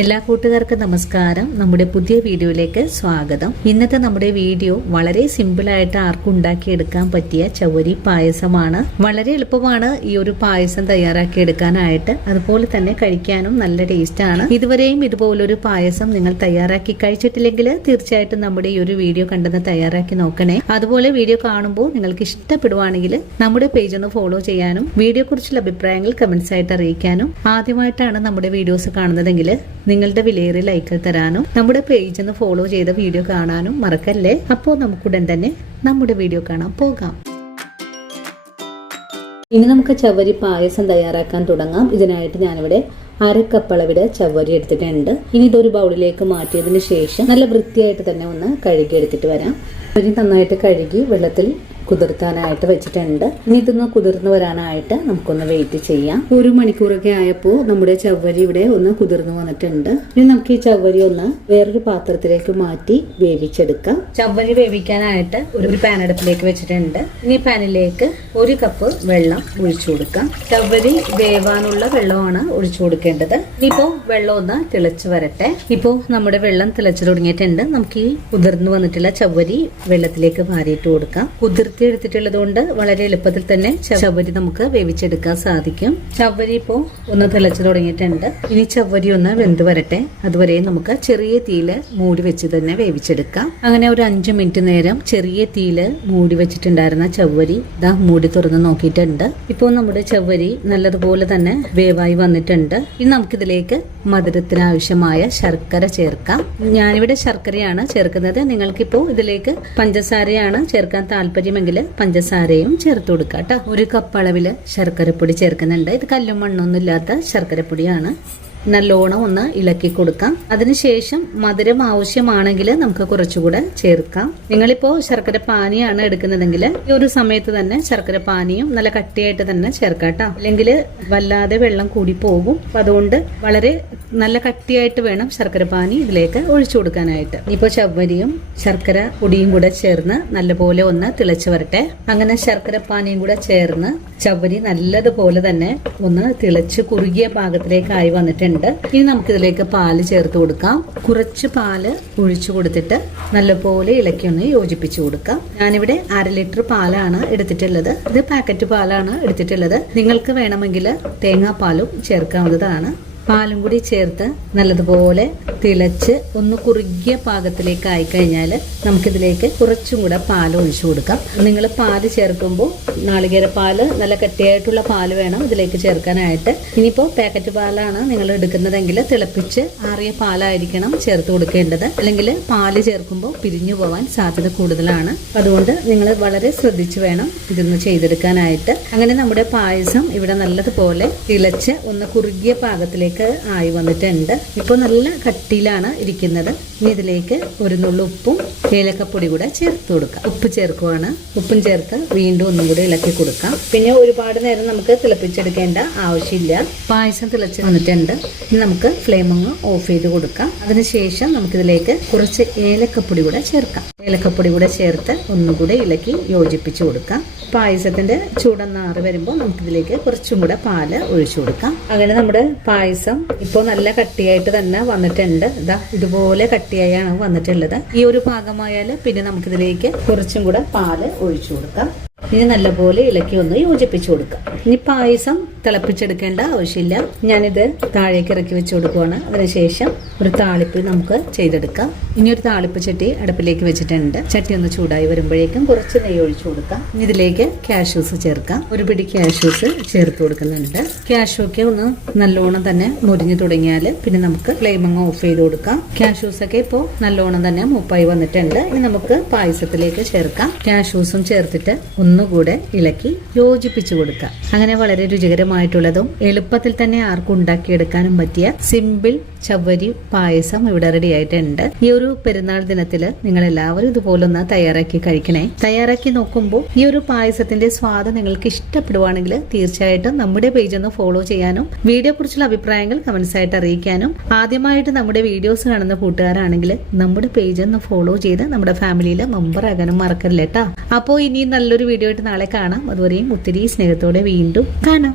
എല്ലാ കൂട്ടുകാർക്കും നമസ്കാരം. നമ്മുടെ പുതിയ വീഡിയോയിലേക്ക് സ്വാഗതം. ഇന്നത്തെ നമ്മുടെ വീഡിയോ വളരെ സിമ്പിൾ ആയിട്ട് ആർക്കും ഉണ്ടാക്കിയെടുക്കാൻ പറ്റിയ ചവ്വരി പായസമാണ്. വളരെ എളുപ്പമാണ് ഈ ഒരു പായസം തയ്യാറാക്കി എടുക്കാനായിട്ട്. അതുപോലെ തന്നെ കഴിക്കാനും നല്ല ടേസ്റ്റ് ആണ്. ഇതുവരെയും ഇതുപോലൊരു പായസം നിങ്ങൾ തയ്യാറാക്കി കഴിച്ചിട്ടില്ലെങ്കിൽ തീർച്ചയായിട്ടും നമ്മുടെ ഈ ഒരു വീഡിയോ കണ്ടെന്ന് തയ്യാറാക്കി നോക്കണേ. അതുപോലെ വീഡിയോ കാണുമ്പോൾ നിങ്ങൾക്ക് ഇഷ്ടപ്പെടുവാണെങ്കിൽ നമ്മുടെ പേജ് ഒന്ന് ഫോളോ ചെയ്യാനും വീഡിയോ കുറിച്ചുള്ള അഭിപ്രായങ്ങൾ കമന്റ്സ് ആയിട്ട് അറിയിക്കാനും, ആദ്യമായിട്ടാണ് നമ്മുടെ വീഡിയോസ് കാണുന്നതെങ്കിൽ നിങ്ങളുടെ വിലയേറിയ ലൈക്ക് തരാനും നമ്മുടെ പേജ് ഒന്ന് ഫോളോ ചെയ്ത വീഡിയോ കാണാനും മറക്കല്ലേ. അപ്പോൾ നമുക്കുടൻ തന്നെ നമ്മുടെ വീഡിയോ കാണാൻ പോകാം. ഇനി നമുക്ക് ചവ്വരി പായസം തയ്യാറാക്കാൻ തുടങ്ങാം. ഇതിനായിട്ട് ഞാനിവിടെ 1/2 കപ്പ് അളവില് ചവ്വരി എടുത്തിട്ടുണ്ട്. ഇനി ഇതൊരു ബൗളിലേക്ക് മാറ്റിയതിന് ശേഷം നല്ല വൃത്തിയായിട്ട് തന്നെ ഒന്ന് കഴുകി എടുത്തിട്ട് വരാം. ചവ്വരി നന്നായിട്ട് കഴുകി വെള്ളത്തിൽ കുതിർത്താനായിട്ട് വെച്ചിട്ടുണ്ട്. ഇനി ഇതൊന്ന് കുതിർന്നു വരാനായിട്ട് നമുക്കൊന്ന് വെയിറ്റ് ചെയ്യാം. 1 മണിക്കൂറൊക്കെ ആയപ്പോൾ നമ്മുടെ ചവ്വരി ഇവിടെ ഒന്ന് കുതിർന്നു വന്നിട്ടുണ്ട്. ഇനി നമുക്ക് ഈ ചവ്വരി ഒന്ന് വേറൊരു പാത്രത്തിലേക്ക് മാറ്റി വേവിച്ചെടുക്കാം. ചവ്വരി വേവിക്കാനായിട്ട് ഒരു പാൻ അടുപ്പിലേക്ക് വെച്ചിട്ടുണ്ട്. ഇനി പാനിലേക്ക് 1 കപ്പ് വെള്ളം ഒഴിച്ചു കൊടുക്കാം. ചവ്വരി വേവാനുള്ള വെള്ളമാണ് ഒഴിച്ചു കൊടുക്കേണ്ടത്. ഇനിയിപ്പോ വെള്ളം ഒന്ന് തിളച്ചു വരട്ടെ. ഇപ്പോ നമ്മുടെ വെള്ളം തിളച്ചു തുടങ്ങിയിട്ടുണ്ട്. നമുക്ക് ഈ കുതിർന്നു വന്നിട്ടുള്ള ചവ്വരി വെള്ളത്തിലേക്ക് മാറിയിട്ട് കൊടുക്കാം. എടുത്തിട്ടുള്ളത് കൊണ്ട് വളരെ എളുപ്പത്തിൽ തന്നെ ചവ്വരി നമുക്ക് വേവിച്ചെടുക്കാൻ സാധിക്കും. ചവ്വരി ഇപ്പോ ഒന്ന് തിളച്ചു തുടങ്ങിയിട്ടുണ്ട്. ഇനി ചവ്വരി ഒന്ന് വെന്ത് വരട്ടെ. അതുവരെ നമുക്ക് ചെറിയ തീയില് മൂടി വെച്ച് തന്നെ വേവിച്ചെടുക്കാം. അങ്ങനെ ഒരു 5 മിനിറ്റ് നേരം ചെറിയ തീയില് മൂടി വെച്ചിട്ടുണ്ടായിരുന്ന ചവ്വരി ഇതാ മൂടി തുറന്ന് നോക്കിയിട്ടുണ്ട്. ഇപ്പോൾ നമ്മുടെ ചവ്വരി നല്ലതുപോലെ തന്നെ വേവായി വന്നിട്ടുണ്ട്. ഇനി നമുക്കിതിലേക്ക് മധുരത്തിന് ആവശ്യമായ ശർക്കര ചേർക്കാം. ഞാനിവിടെ ശർക്കരയാണ് ചേർക്കുന്നത്. നിങ്ങൾക്കിപ്പോ ഇതിലേക്ക് പഞ്ചസാരയാണ് ചേർക്കാൻ താല്പര്യമെങ്കിൽ പഞ്ചസാരയും ചേർത്ത് കൊടുക്കാം കേട്ടോ. 1 കപ്പ് അളവില് ശർക്കരപ്പൊടി ചേർക്കുന്നുണ്ട്. ഇത് കല്ലും മണ്ണൊന്നും ഇല്ലാത്ത ശർക്കരപ്പൊടിയാണ്. നല്ലോണം ഒന്ന് ഇളക്കി കൊടുക്കാം. അതിനുശേഷം മധുരം ആവശ്യമാണെങ്കിൽ നമുക്ക് കുറച്ചുകൂടെ ചേർക്കാം. നിങ്ങളിപ്പോ ശർക്കര പാനിയാണ് എടുക്കുന്നതെങ്കിൽ ഈ ഒരു സമയത്ത് തന്നെ ശർക്കര പാനിയും നല്ല കട്ടിയായിട്ട് തന്നെ ചേർക്കാം കേട്ടോ. അല്ലെങ്കിൽ വല്ലാതെ വെള്ളം കൂടി പോകും. അപ്പൊ അതുകൊണ്ട് വളരെ നല്ല കട്ടിയായിട്ട് വേണം ശർക്കര പാനി ഇതിലേക്ക് ഒഴിച്ചു കൊടുക്കാനായിട്ട്. ഇപ്പൊ ചവ്വരിയും ശർക്കര പൊടിയും കൂടെ ചേർന്ന് നല്ലപോലെ ഒന്ന് തിളച്ചു വരട്ടെ. അങ്ങനെ ശർക്കര പാനിയും കൂടെ ചേർന്ന് ചവ്വരി നല്ലതുപോലെ തന്നെ ഒന്ന് തിളച്ച് കുറുകിയ പാകത്തിലേക്കായി വന്നിട്ടുണ്ട്. ഇനി നമുക്കിതിലേക്ക് പാല് ചേർത്ത് കൊടുക്കാം. കുറച്ച് പാല് ഒഴിച്ചു കൊടുത്തിട്ട് നല്ലപോലെ ഇളക്കി ഒന്ന് യോജിപ്പിച്ചു കൊടുക്കാം. ഞാനിവിടെ 1/2 ലിറ്റർ പാലാണ് എടുത്തിട്ടുള്ളത്. ഇത് പാക്കറ്റ് പാലാണ് എടുത്തിട്ടുള്ളത്. നിങ്ങൾക്ക് വേണമെങ്കിൽ തേങ്ങാപ്പാലും ചേർക്കാവുന്നതാണ്. പാലും കൂടി ചേർത്ത് നല്ലതുപോലെ തിളച്ച് ഒന്ന് കുറുകിയ പാകത്തിലേക്ക് ആയി കഴിഞ്ഞാൽ നമുക്കിതിലേക്ക് കുറച്ചും കൂടെ പാൽ ഒഴിച്ചു കൊടുക്കാം. നിങ്ങൾ പാല് ചേർക്കുമ്പോൾ നാളികേര പാല് നല്ല കട്ടിയായിട്ടുള്ള പാല് വേണം ഇതിലേക്ക് ചേർക്കാനായിട്ട്. ഇനിയിപ്പോൾ പാക്കറ്റ് പാലാണ് നിങ്ങൾ എടുക്കുന്നതെങ്കിൽ തിളപ്പിച്ച് ആറിയ പാലായിരിക്കണം ചേർത്ത് കൊടുക്കേണ്ടത്. അല്ലെങ്കിൽ പാല് ചേർക്കുമ്പോൾ പിരിഞ്ഞു പോവാൻ സാധ്യത കൂടുതലാണ്. അതുകൊണ്ട് നിങ്ങൾ വളരെ ശ്രദ്ധിച്ചു വേണം ഇതൊന്ന് ചെയ്തെടുക്കാനായിട്ട്. അങ്ങനെ നമ്മുടെ പായസം ഇവിടെ നല്ലതുപോലെ തിളച്ച് ഒന്ന് കുറുകിയ പാകത്തിലേക്ക് ആയി വന്നിട്ടുണ്ട്. ഇപ്പോൾ നല്ല കട്ടിയിലാണ് ഇരിക്കുന്നത്. ഇനി ഇതിലേക്ക് 1 നുള്ളു ഉപ്പും ഏലക്കപ്പൊടി കൂടെ ചേർത്ത് കൊടുക്കാം. ഉപ്പ് ചേർക്കുവാണ്. ഉപ്പും ചേർത്ത് വീണ്ടും ഒന്നും കൂടെ ഇളക്കി കൊടുക്കാം. പിന്നെ ഒരുപാട് നേരം നമുക്ക് തിളപ്പിച്ചെടുക്കേണ്ട ആവശ്യമില്ല. പായസം തിളച്ച് വന്നിട്ടുണ്ട്. ഇനി നമുക്ക് ഫ്ലെയിം ഒന്ന് ഓഫ് ചെയ്ത് കൊടുക്കാം. അതിനുശേഷം നമുക്കിതിലേക്ക് കുറച്ച് ഏലക്കപ്പൊടി കൂടെ ചേർക്കാം. ഏലക്കപ്പൊടി കൂടെ ചേർത്ത് ഒന്നുകൂടെ ഇളക്കി യോജിപ്പിച്ചു കൊടുക്കാം. പായസത്തിന്റെ ചൂടൊന്നാറി വരുമ്പോൾ നമുക്കിതിലേക്ക് കുറച്ചും കൂടെ പാല് ഒഴിച്ചു കൊടുക്കാം. അങ്ങനെ നമ്മുടെ പായസം ഇപ്പോൾ നല്ല കട്ടിയായിട്ട് തന്നെ വന്നിട്ടുണ്ട്. ഇതാ ഇതുപോലെ കട്ടിയായാണ് വന്നിട്ടുള്ളത്. ഈ ഒരു പാകമായാൽ പിന്നെ നമുക്കിതിലേക്ക് കുറച്ചും കൂടെ പാല് ഒഴിച്ചു കൊടുക്കാം. ഇനി നല്ലപോലെ ഇളക്കി ഒന്ന് യോജിപ്പിച്ചു കൊടുക്കാം. ഇനി പായസം തിളപ്പിച്ചെടുക്കേണ്ട ആവശ്യമില്ല. ഞാനിത് താഴേക്ക് ഇറക്കി വെച്ച് കൊടുക്കുവാണ്. അതിനുശേഷം ഒരു താളിപ്പ് നമുക്ക് ചെയ്തെടുക്കാം. ഇനി ഒരു താളിപ്പ് ചട്ടി അടുപ്പിലേക്ക് വെച്ചിട്ടുണ്ട്. ചട്ടി ഒന്ന് ചൂടായി വരുമ്പോഴേക്കും കുറച്ച് നെയ്യ് ഒഴിച്ചു കൊടുക്കാം. ഇതിലേക്ക് കാഷ്യൂസ് ചേർക്കാം. 1 പിടി കാഷ്യൂസ് ചേർത്ത് കൊടുക്കുന്നുണ്ട്. കാഷ്യൂ ഒക്കെ ഒന്ന് നല്ലോണം തന്നെ മുരിഞ്ഞു തുടങ്ങിയാൽ പിന്നെ നമുക്ക് ഫ്ലെയിം അങ്ങ് ഓഫ് ചെയ്ത് കൊടുക്കാം. കാഷ്യൂസ് ഒക്കെ ഇപ്പോൾ നല്ലോണം തന്നെ മൂപ്പായി വന്നിട്ടുണ്ട്. ഇനി നമുക്ക് പായസത്തിലേക്ക് ചേർക്കാം. കാഷ്യൂസും ചേർത്തിട്ട് ഒന്നുകൂടെ ഇളക്കി യോജിപ്പിച്ചു കൊടുക്കാം. അങ്ങനെ വളരെ രുചികരമായിട്ടുള്ളതും എളുപ്പത്തിൽ തന്നെ ആർക്കും ഉണ്ടാക്കിയെടുക്കാനും പറ്റിയ സിമ്പിൾ ചവ്വരി പായസം ഇവിടെ റെഡി ആയിട്ടുണ്ട്. ഈ ഒരു പെരുന്നാൾ ദിനത്തില് നിങ്ങൾ എല്ലാവരും ഇതുപോലെ ഒന്ന് തയ്യാറാക്കി കഴിക്കണേ. തയ്യാറാക്കി നോക്കുമ്പോൾ ഈ ഒരു പായസത്തിന്റെ സ്വാദ് നിങ്ങൾക്ക് ഇഷ്ടപ്പെടുവാണെങ്കിൽ തീർച്ചയായിട്ടും നമ്മുടെ പേജ് ഒന്ന് ഫോളോ ചെയ്യാനും വീഡിയോ കുറിച്ചുള്ള അഭിപ്രായങ്ങൾ കമന്റ്സ് ആയിട്ട് അറിയിക്കാനും, ആദ്യമായിട്ട് നമ്മുടെ വീഡിയോസ് കാണുന്ന കൂട്ടുകാരാണെങ്കിൽ നമ്മുടെ പേജ് ഒന്ന് ഫോളോ ചെയ്ത് നമ്മുടെ ഫാമിലിയിലെ മെമ്പർ ആകാനും മറക്കല്ലേ ട്ടാ. അപ്പോൾ ഇനി നല്ലൊരു വീഡിയോ ആയിട്ട് നാളെ കാണാം. അതുവരെയും ഒത്തിരി സ്നേഹത്തോടെ വീണ്ടും കാണാം.